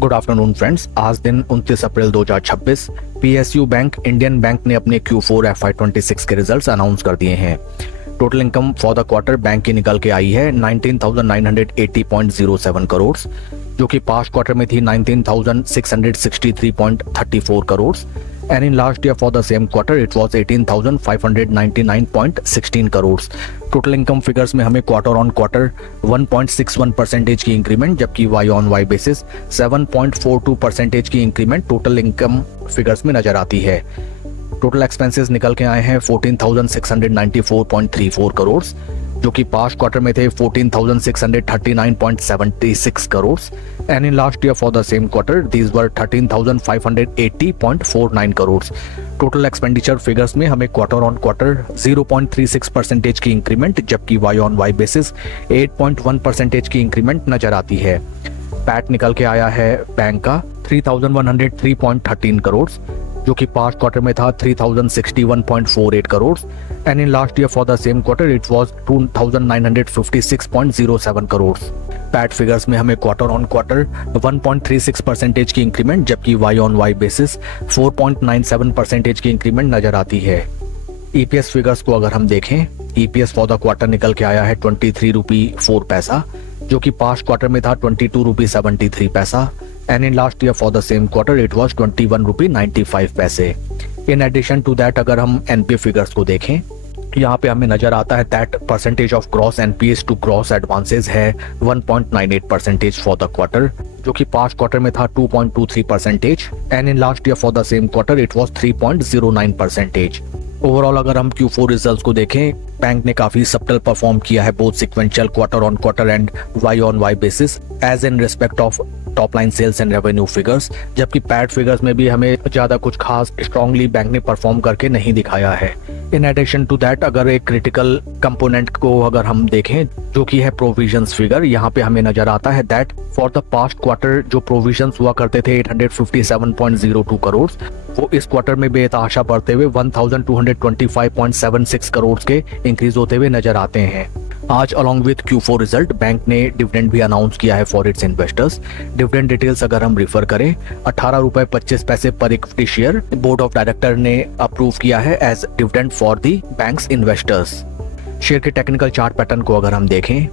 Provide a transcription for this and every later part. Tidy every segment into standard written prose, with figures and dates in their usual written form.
Good afternoon friends. आज दिन 29 अप्रैल 2026 PSU bank Indian bank ने अपने Q4 FY26 के रिजल्ट्स अनाउंस कर दिए हैं। Total income for the quarter bank की निकल के आई है 19,980.07 करोड़, जो कि पास्ट क्वार्टर में थी 19,663.34 crore and in last year for the same quarter it was 18,599.16 crore. Total income figures में हमें क्वार्टर ऑन क्वार्टर 1.61% की इंक्रीमेंट, जबकि वाई ऑन वाई बेसिस 7.42% की इंक्रीमेंट टोटल इनकम फिगर्स में नजर आती है। टोटल एक्सपेंसेस निकल के आए हैं 14,694.34 करोड़, जो कि पास्ट क्वार्टर में थे 14,639.76 crore and in last year for the same quarter these were 13,580.49 crore. Total expenditure figures में हमें क्वार्टर ऑन क्वार्टर 0.36% की इंक्रीमेंट, जबकि वाई ऑन वाई बेसिस 8.1% की इंक्रीमेंट नजर आती है। पैट निकल के आया है बैंक का 3,103.13 करोड़, जो कि पास्ट क्वार्टर में था 3,061.48 crore and in last year for the same quarter it was 2,956.07 crore. PAT figures में हमें क्वार्टर ऑन क्वार्टर 1.36% की इंक्रीमेंट, जबकि वाई ऑन वाई बेसिस 4.97% की इंक्रीमेंट नजर आती है। ईपीएस फिगर्स को अगर हम देखें, ईपीएस फॉर द क्वार्टर निकल के आया है 23 रुपी 4 पैसा, जो कि पास्ट क्वार्टर में था 22 रुपी 73 पैसा and in last year for the same quarter it was 21 रुपी 95 पैसे। In addition to that अगर हम एनपीए फिगर्स को देखें, यहाँ पे हमें नजर आता है that percentage of gross NPAs to gross advances है 1.98% फॉर द क्वार्टर, जो कि पास्ट क्वार्टर में था 2.23% and in last year for the same quarter it was 3.09%। Overall अगर हम Q4 रिजल्ट्स को देखें, बैंक ने काफी सब्टल परफॉर्म किया है both sequential quarter on quarter and Y on Y basis as in respect of top line sales and revenue figures, जबकि PAT figures में भी हमें ज्यादा कुछ खास स्ट्रांगली बैंक ने परफॉर्म करके नहीं दिखाया है। इन एडिशन टू दैट अगर एक क्रिटिकल कंपोनेंट को अगर हम देखें, जो कि है प्रोविजंस फिगर, यहाँ पे हमें नजर आता है that for the past quarter जो प्रोविजंस हुआ करते थे 857.02 करोड़, वो इस क्वार्टर में बेतहाशा बढ़ते हुए 1,225.76 करोड़ के इंक्रीज होते हुए नजर आते हैं। आज along with Q4 result bank ने डिविडेंड भी अनाउंस किया है for its investors. Dividend details अगर हम रिफर करें, 18 रुपए 25 पैसे पर equity share board of director ने अप्रूव किया है as dividend for the bank's investors. Share के टेक्निकल चार्ट पैटर्न को अगर हम देखें,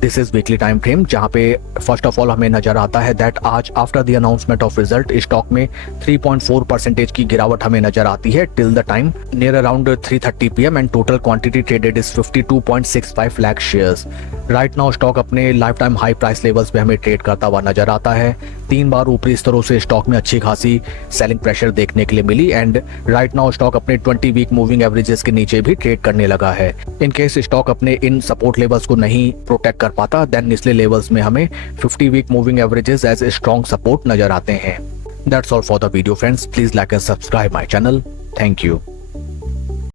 this is weekly time frame, जहां पे फर्स्ट ऑफ ऑल हमें नजर आता है दैट आज after the announcement of result stock में 3.4% की गिरावट हमें नजर आती है till the time near around 3:30 PM and total quantity traded is 52.65 lakh shares. Right now stock अपने life time high price levels पे हमें ट्रेड करता हुआ नजर आता है। 3 बार ऊपरी स्तरों से स्टॉक में अच्छी खासी सेलिंग प्रेशर देखने के लिए मिली एंड राइट नाउ स्टॉक अपने 20 वीक मूविंग एवरेजेस के नीचे भी ट्रेड करने लगा है। इन केस स्टॉक अपने इन सपोर्ट लेवल्स को नहीं प्रोटेक्ट कर पाता, देन निचले लेवल्स में हमें 50 week moving averages as a strong support नजर आते हैं। That's all for the video friends, please like and subscribe my channel. Thank you.